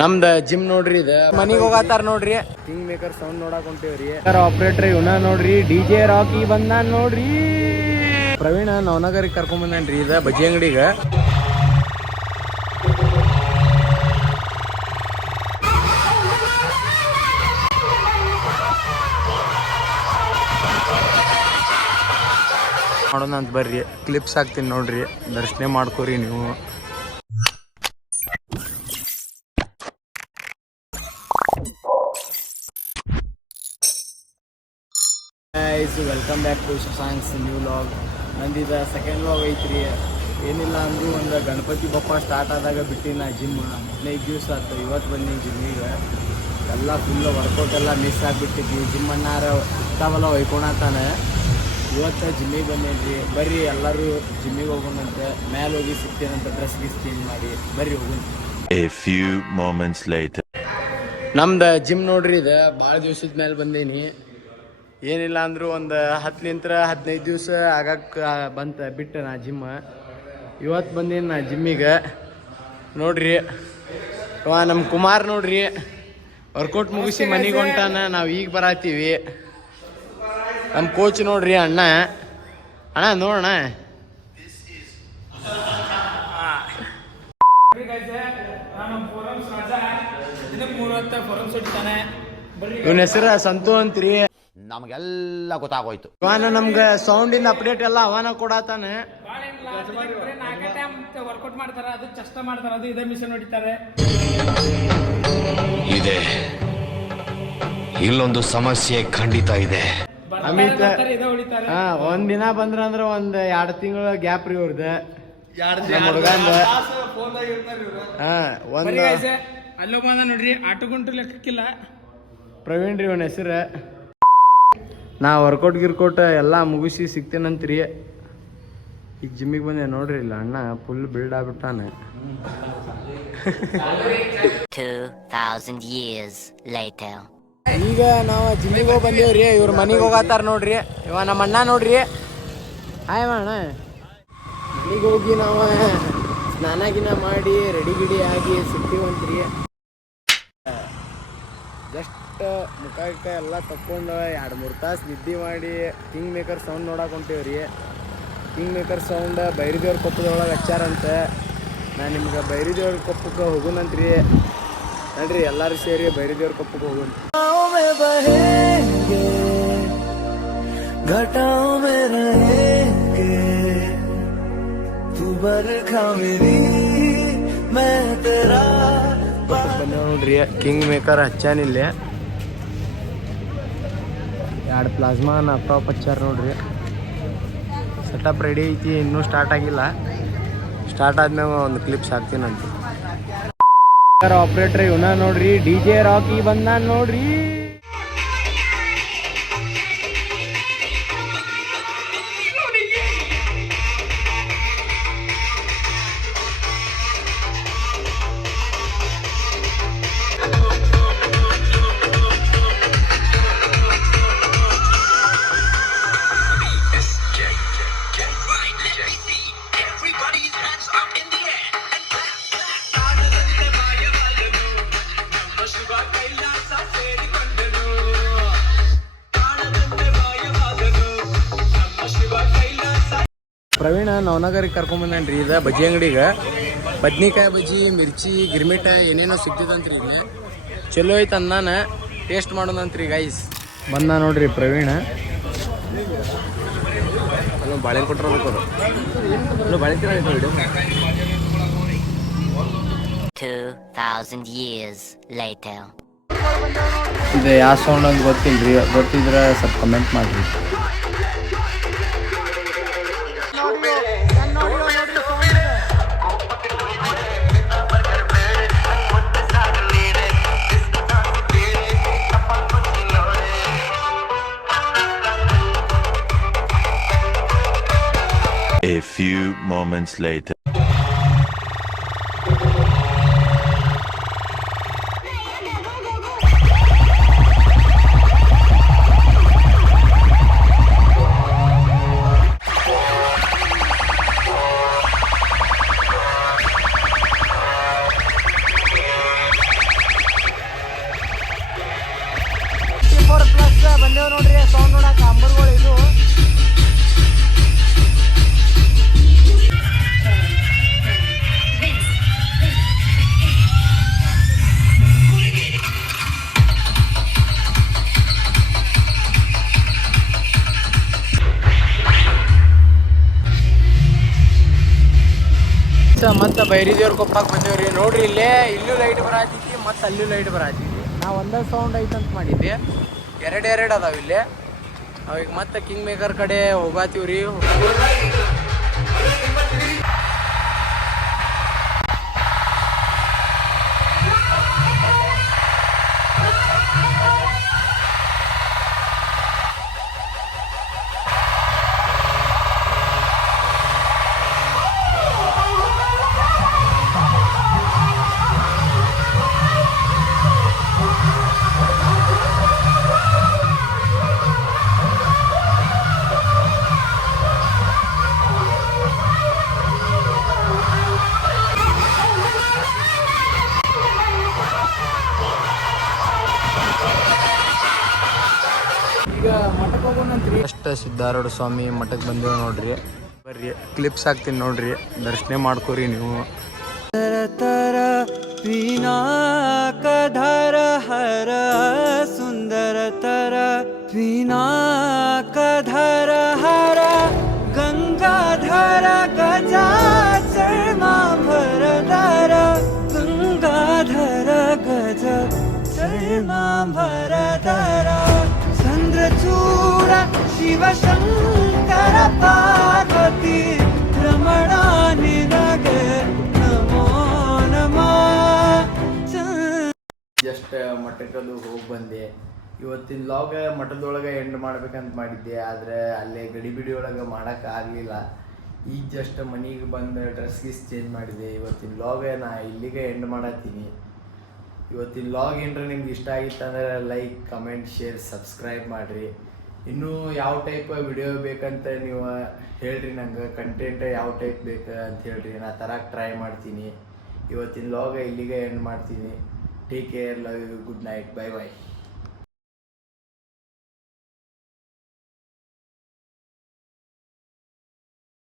ನಮ್ದು ಜಿಮ್ ನೋಡ್ರಿ ಇದು ಮನಿಗೆ ಹೋಗತ್ತಾರ ನೋಡ್ರಿ. ಕಿಂಗ್ ಮೇಕರ್ ಸೌಂಡ್ ನೋಡಕ್ ಹೊಂಟೇವ್ರಿ. ಆಪರೇಟರ್ ಇವನ ನೋಡ್ರಿ, DJ ರಾಕಿ ಬಂದಾನ್ ನೋಡ್ರಿ. ಪ್ರವೀಣ ನವನಗರಿಗೆ ಕರ್ಕೊಂಡ್ ಬಂದಾನ್ರಿ ಇದ ಬಜ್ಜಿ ಅಂಗಡಿಗೆ. ನೋಡೋಣ ಅಂತ ಬರ್ರಿ, ಕ್ಲಿಪ್ಸ್ ಹಾಕ್ತೀನಿ ನೋಡ್ರಿ, ದರ್ಶನ ಮಾಡ್ಕೋರಿ ನೀವು. Welcome back to Shashank's new vlog. ನಂದಿದ ಸೆಕೆಂಡ್ ವ್ಲಾಗ್ ಐತ್ರಿ. ಏನಿಲ್ಲ ಅಂದ್ರೂ ಒಂದು ಗಣಪತಿ ಬಪ್ಪ ಸ್ಟಾರ್ಟ್ ಆದಾಗ ಬಿಟ್ಟಿನ ಜಿಮ್ 15 ದಿವಸ ಆಯ್ತು. ಇವತ್ತು ಬನ್ನಿ ಜಿಮ್ಮಿಗೆ. ಎಲ್ಲ ಫುಲ್ ವರ್ಕೌಟ್ ಎಲ್ಲ ಮಿಸ್ ಆಗಿಬಿಟ್ಟಿದ್ವಿ. ಜಿಮ್ ಅಣ್ಣಾರ ಇರ್ತಾವಲ್ಲ ಒಯ್ಕೊಳತಾನೆ. ಇವತ್ತು ಜಿಮ್ಮಿಗೆ ಬಂದೇನ್ರಿ. ಬರ್ರಿ ಎಲ್ಲರೂ ಜಿಮ್ಮಿಗೆ ಹೋಗೋಣಂತೆ. ಮೇಲೆ ಹೋಗಿ ಸಿಗ್ತೇನಂತ ಡ್ರೆಸ್ ಗೀಸ್ ಚೇಂಜ್ ಮಾಡಿ ಬರ್ರಿ ಹೋಗೋಣ. A few moments later. ನಮ್ದು ಜಿಮ್ ನೋಡ್ರಿ ಇದು ಭಾಳ ದಿವ್ಸದ ಮೇಲೆ ಬಂದೀನಿ. ಏನಿಲ್ಲ ಅಂದರೂ ಒಂದು 10-15 ದಿವಸ ಆಗಕ್ಕೆ ಬಿಟ್ಟು ನಾ ಜಿಮ್. ಇವತ್ತು ಬಂದೀನಿ ನಾ ಜಿಮ್ಮಿಗೆ. ನೋಡ್ರಿ ನಮ್ಮ ಕುಮಾರ್ ನೋಡ್ರಿ ವರ್ಕೌಟ್ ಮುಗಿಸಿ ಮನೆಗೆ ಹೊಂಟಾನ. ನಾವು ಈಗ ಬರತ್ತೀವಿ. ನಮ್ಮ ಕೋಚ್ ನೋಡ್ರಿ ಅಣ್ಣ ನೋಡೋಣ. ಇವನ ಹೆಸರು ಸಂತು ಅಂತ್ರಿ. ನಮಗೆಲ್ಲ ಗೊತ್ತಾಗೋಯ್ತು. ಅವನ ನಮ್ಗೆ ಸೌಂಡಿನ ಅಪ್ಡೇಟ್ ಎಲ್ಲ ಅವನ ಕೊಡತಾನೆ. ವರ್ಕೌಟ್ ಮಾಡ್ತಾರ, ಅದು ಚಷ್ಟ ಮಾಡ್ತಾರ, ಅದು ಇದೇ ಮಿಷನ್ ಹೊಡಿತಾರೆ. ಇದೆ ಇಲ್ಲೊಂದು ಸಮಸ್ಯೆ ಖಂಡಿತ ಇದೆ. ಅಮಿತ್ ಒಂದಿನ ಬಂದ್ರ ಅಂದ್ರ ಒಂದ್ 2 ತಿಂಗಳ ಗ್ಯಾಪ್ ರೀ ಇವ್ರದ್ದು. ಹುಡುಗಂದ ಅಲ್ಲೋ ಬಂದ ನೋಡ್ರಿ, ಆಟೋ ಗುಂಟು ಲೆಕ್ಕಕ್ಕಿಲ್ಲ. ಪ್ರವೀಣ್ ರೀ ಅವನ ಹೆಸರು. ನಾ ವರ್ಕೌಟ್ ಗಿರ್ಕೌಟ್ ಎಲ್ಲ ಮುಗಿಸಿ ಸಿಗ್ತೇನಂತ್ರಿ. ಈಗ ಜಿಮ್ಮಿಗೆ ಬಂದೆ ನೋಡ್ರಿ. ಇಲ್ಲ ಅಣ್ಣ ಫುಲ್ ಬಿಲ್ಡ್ ಆಗ್ಬಿಟ್ಟಾನೆ. 2000 years later. ಈಗ ನಾವು ಜಿಮ್ಮಿಗೆ ಹೋಗಿ ಬಂದೇವ್ರಿ. ಇವ್ರ ಮನೆಗೆ ಹೋಗತ್ತಾರ ನೋಡ್ರಿ. ಇವ ನಮ್ಮ ಅಣ್ಣ ನೋಡ್ರಿ. ಹಾಯ್ ಅಣ್ಣ. ಮನೆಗೆ ಹೋಗಿ ನಾವು ಸ್ನಾನ ಗಿನ ಮಾಡಿ ರೆಡಿ ಗಿಡಿ ಆಗಿ ಸಿಗ್ತೀವಂತ್ರಿ. ಜಸ್ಟ್ ಮುಖ ಎಲ್ಲ ತಕ್ಕೊಂಡು 2-3 ತಾಸು ನಿದ್ದೆ ಮಾಡಿ ಕಿಂಗ್ ಮೇಕರ್ ಸೌಂಡ್ ನೋಡಕ್ಕೆ ಹೊಂಟೇವ್ರಿ. ಕಿಂಗ್ ಮೇಕರ್ ಸೌಂಡ್ ಬೈರಿದೇವ್ರ ಕೊಪ್ಪದೊಳಗೆ ಹಚ್ಚಾರಂತೆ. ನಾನು ನಿಮ್ಗೆ ಬೈರಿದೇವ್ರ ಕೊಪ್ಪಕ್ಕೆ ಹೋಗೋಣಂತ್ರಿ. ನೋಡ್ರಿ ಎಲ್ಲರೂ ಸೇರಿ ಬೈರಿದೇವ್ರ ಕೊಪ್ಪಕ್ಕೆ ಹೋಗೋಣ. ನೋಡ್ರಿ ಕಿಂಗ್ ಮೇಕರ್ ಹಚ್ಚಾನಿಲ್ಲ. 2 ಪ್ಲಾಸ್ಮಾ ಲ್ಯಾಪ್ಟಾಪ್ ಹಚ್ಚಾರ ನೋಡ್ರಿ. ಸೆಟಪ್ ರೆಡಿ ಐತಿ, ಇನ್ನೂ ಸ್ಟಾರ್ಟ್ ಆಗಿಲ್ಲ. ಸ್ಟಾರ್ಟ್ ಆದ್ಮೇಲೆ ಒಂದು ಕ್ಲಿಪ್ಸ್ ಹಾಕ್ತೀನಂತ. ಆಪರೇಟರ್ ಇವನ ನೋಡ್ರಿ, DJ ರಾಕಿ ಬಂದಾನ್ ನೋಡ್ರಿ. ಪ್ರವೀಣ ನವನಗರಿಗೆ ಕರ್ಕೊಂಬಂದೇನ್ರಿ ಇದು ಬಜ್ಜಿ ಅಂಗಡಿಗೆ. ಬದ್ನಿಕಾಯಿ ಬಜ್ಜಿ, ಮಿರ್ಚಿ, ಗಿರ್ಮಿಟ ಏನೇನೋ ಸಿಗ್ತಿದಂತ್ರಿ. ಇಲ್ಲಿ ಚಲೋ ಐತೆ ಅಂದಾನ. Taste ಮಾಡೋಣಂತ್ರಿ guys. ಬಂದ ನೋಡ್ರಿ ಪ್ರವೀಣ. ಬಾಳೆಹಣ್ಣು ಕೊಟ್ಟಿರ್ಬೇಕು ಅವರು. ಬಾಳೆಹಣ್ಣು 2000 years later. ಇದು ಯಾವ ಸೌಂಡ್ ಅಂತ ಗೊತ್ತಿಲ್ರಿ. ಗೊತ್ತಿದ್ರೆ ಸ್ವಲ್ಪ ಕಮೆಂಟ್ ಮಾಡ್ರಿ. A few moments later. ಬೈರಿದೇವ್ರ ಕೊಪ್ಪಕ್ಕೆ ಬಂದೇವ್ರಿ. ನೋಡ್ರಿ ಇಲ್ಲೂ ಲೈಟ್ ಬರಾತೈತಿ ಮತ್ತು ಅಲ್ಲೂ ಲೈಟ್ ಬರಾತೈತಿ. ನಾವು ಒಂದೇ ಸೌಂಡ್ ಐತಂತ ಮಾಡಿದ್ದೆ, ಎರಡು ಅದಾವ ಇಲ್ಲಿ. ಅವಾಗ ಮತ್ತೆ ಕಿಂಗ್ ಮೇಕರ್ ಕಡೆ ಹೋಗಾತೀವ್ರಿ. ಈಗ ಮಠಕ್ಕೆ ಹೋಗೋಣಂತ್ರಿ. ಅಷ್ಟ ಸಿದ್ಧಾರೂಢ ಸ್ವಾಮಿ ಮಠಕ್ಕೆ ಬಂದೇವು ನೋಡ್ರಿ. ಬರ್ರಿ ಕ್ಲಿಪ್ಸ್ ಹಾಕ್ತೀನಿ ನೋಡ್ರಿ, ದರ್ಶನ ಮಾಡ್ಕೋರಿ ನೀವು. ತರ ಪಿನಾಕಧರ ಹರ ಸುಂದರ ತರ ಪಿನಾಕಧರ ಹರ ಗಂಗಾಧರ ಗಜಾಚರ್ಮಾಂಬರಧರ ಗಂಗಾಧರ ಗಜ ಚರ್ಮಾಂಬರಧರ ಚಂದ್ರಚೂಡ ಶಿವಶಂಕರ ಪಾರ್ವತಿ ರಮಣ ನಿನಗೆ ನಮೋ ನಮಃ. ಜಸ್ಟ್ ಮಠಕ್ಕದು ಹೋಗಿ ಬಂದೆ. ಇವತ್ತಿನ ಲಾಗ ಮಠದೊಳಗೆ ಎಂಡ್ ಮಾಡ್ಬೇಕಂತ ಮಾಡಿದ್ದೆ, ಆದರೆ ಅಲ್ಲೇ ಗಡಿಬಿಡಿ ಒಳಗೆ ಮಾಡೋಕ್ಕಾಗಲಿಲ್ಲ. ಈಗ ಜಸ್ಟ್ ಮನೆಗೆ ಬಂದು ಡ್ರೆಸ್ ಗೀಸ್ ಚೇಂಜ್ ಮಾಡಿದೆ. ಇವತ್ತಿನ ಲಾಗ ನಾ ಇಲ್ಲಿಗೆ ಎಂಡ್ ಮಾಡತ್ತೀನಿ. ಇವತ್ತಿನ ಲಾಗ್ ಏನ್ರ ನಿಮ್ಗೆ ಇಷ್ಟ ಆಗಿತ್ತಂದ್ರೆ ಲೈಕ್, ಕಮೆಂಟ್, ಶೇರ್, ಸಬ್ಸ್ಕ್ರೈಬ್ ಮಾಡಿರಿ. ಇನ್ನೂ ಯಾವ ಟೈಪ್ ವಿಡಿಯೋ ಬೇಕಂತ ನೀವು ಹೇಳ್ರಿ, ನಂಗೆ ಕಂಟೆಂಟ್ ಯಾವ ಟೈಪ್ ಬೇಕು ಅಂತ ಹೇಳ್ರಿ, ನಾ ತರಕ್ಕೆ ಟ್ರೈ ಮಾಡ್ತೀನಿ. ಇವತ್ತಿನ ಲಾಗ ಇಲ್ಲಿಗೆ ಎಂಡ್ ಮಾಡ್ತೀನಿ. Take care, love you, good night, bye by.